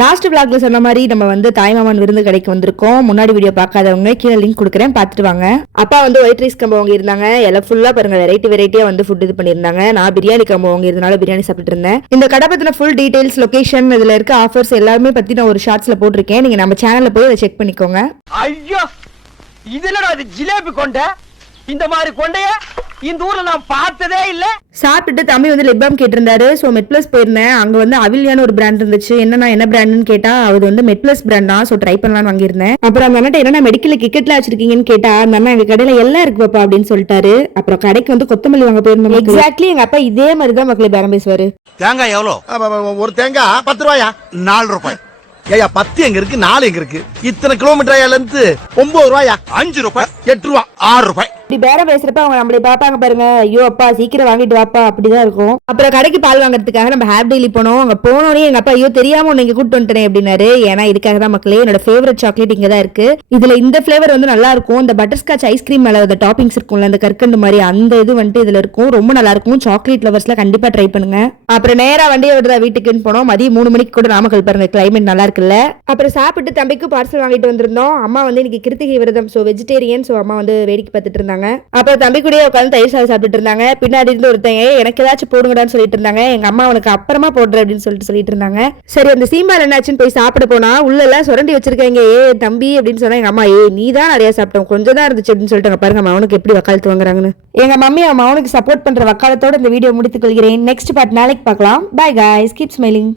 Last vlogல சொன்ன மாதிரி நம்ம வந்து தாய்மாமன் விருந்து கடைக்கு வந்திருக்கோம். முன்னாடி வீடியோ பார்க்காதவங்க கீழே லிங்க் கொடுக்குறேன், பார்த்துட்டு வாங்க. அப்பா வந்து ஒயிட் ரைஸ் கம்போ வாங்கி இருந்தாங்க. எல்லாம் ஃபுல்லா பாருங்க, வெரைட்டியா வந்து ஃபுட் இது பண்ணியிருந்தாங்க. நான் பிரியாணி கம்போ வாங்கி இருந்தனால பிரியாணி சாப்பிட்டு இருந்தேன். இந்த கடை பத்தின ஃபுல் டீடைல்ஸ், லொகேஷன், இதுல இருக்க ஆஃபர்ஸ் எல்லாமே பத்தி நான் ஒரு ஷார்ட்ஸ்ல போட்டிருக்கேன். நீங்க நம்ம சேனல்ல போய் அதை செக் பண்ணிக்கோங்க. ஐயோ, இதுல அது ஜிலேபி கொண்ட இந்த மாதிரி கொண்டைய இந்த ஊர்ல நான் பார்த்ததே இல்ல. சாப்பிட்டுட்டு தம்பி வந்து லிப்பாம் கேட்டிருந்தாரு. ஸோ மெட்பிளஸ் போயிருந்தேன். அங்க வந்து அவிலியான்னு ஒரு பிராண்ட் இருந்துச்சு. என்ன பிராண்ட்னு கேட்டா அது வந்து மெட்பிளஸ் பிராண்ட் தான். ஸோ ட்ரை பண்ணலாம்னு வாங்கியிருந்தேன். அப்புறம் அந்த அண்ணா என்ன மெடிக்கல் கிக்கெட்ல வச்சிருக்கீங்கன்னு கேட்டா, அந்த அண்ணா எங்க கடையில எல்லாம் இருக்கு பாப்பா அப்படின்னு சொல்லிட்டாரு. அப்புறம் கடைக்கு வந்து கொத்தமல்லி வாங்க போயிருந்தோம். எக்ஸாக்ட்லி எங்க அப்பா இதே மாதிரி தான் மக்களை பேரம் பேசுவாரு. தேங்காய் எவ்வளோ? ஒரு தேங்காய் 10 ரூபாயா? 4 ரூபாய். ஏயா 10 எங்க இருக்கு, 4 எங்க இருக்கு? இத்தனை கிலோமீட்டர் லென்த் 9 ரூபாயா? 5 ரூபாய். 8 ரூபா. 6 ரூபாய். இப்படி பேரம் பேசுறப்ப அவங்க நம்மளை பாப்பாங்க பாருங்க. ஐயோ அப்பா சீக்கிரம் வாங்கிட்டு வாப்பா அப்படிதான் இருக்கும். அப்புறம் கடைக்கு பால் வாங்குறதுக்காக நம்ம ஹேப் டெய்லி போனோம். அங்க போனோடனே எங்க அப்பா ஐயோ தெரியாம நீங்க கூட்டு வந்துட்டேன் அப்படின்னாரு. ஏன்னா இதுக்காக தான் மக்களே, என்னோட ஃபேவரட் சாக்லேட் இங்க தான் இருக்கு. இதுல இந்த ஃபிளேவர் வந்து நல்லா இருக்கும். இந்த பட்டர்ஸ்காட்ச் ஐஸ்கிரீம் மேல அந்த டாப்பிங்ஸ் இருக்கும்ல, அந்த கற்கண்டு மாதிரி அந்த இது வந்துட்டு இதுல இருக்கும். ரொம்ப நல்லா இருக்கும். சாக்லேட் லவர்ஸ்ல கண்டிப்பா ட்ரை பண்ணுங்க. அப்புறம் நேரா வண்டியை விடுறா வீட்டுக்குன்னு போனோம். மதியம் 3 மணிக்கு கூட நாமக்கல் பாருங்க, கிளைமேட் நல்லா இருக்குல்ல. அப்புறம் சாப்பிட்டு தம்பிக்கு பார்சல் வாங்கிட்டு வந்திருந்தோம். அம்மா வந்து இன்னைக்கு கிருத்திகை விரதம், சோ வெஜிடேரியன். சோ அம்மா வந்து வேடிக்கை பார்த்துட்டு இருந்தாங்க. அப்புறம் தம்பி கூட உட்காந்து தயிர் சாதம் சாப்பிட்டு இருந்தாங்க. பின்னாடி இருந்து ஒருத்தங்க எனக்கு ஏதாச்சும் போடுங்கடான்னு சொல்லிட்டு இருந்தாங்க. எங்க அம்மா உனக்கு அப்புறமா போடுற அப்படின்னு சொல்லிட்டு இருந்தாங்க. சரி அந்த சீம்பால் என்னாச்சுன்னு போய் சாப்பிட போனா உள்ள எல்லாம் சுரண்டி வச்சிருக்காங்க. ஏ தம்பி அப்படின்னு சொன்னா எங்க அம்மா நீ தான் நிறைய சாப்பிட்டோம், கொஞ்சம் தான் இருந்துச்சு அப்படின்னு சொல்லிட்டு பாருங்க அவனுக்கு எப்படி வக்காலத்து வாங்குறாங்கன்னு. எங்க மம்மி அவனுக்கு சப்போர்ட் பண்ற வக்காலத்தோட இந்த வீடியோ முடித்துக் கொள்கிறேன். நெக்ஸ்ட் பார்ட் நாளைக்கு பார்க்கலாம். By guys, keep smiling.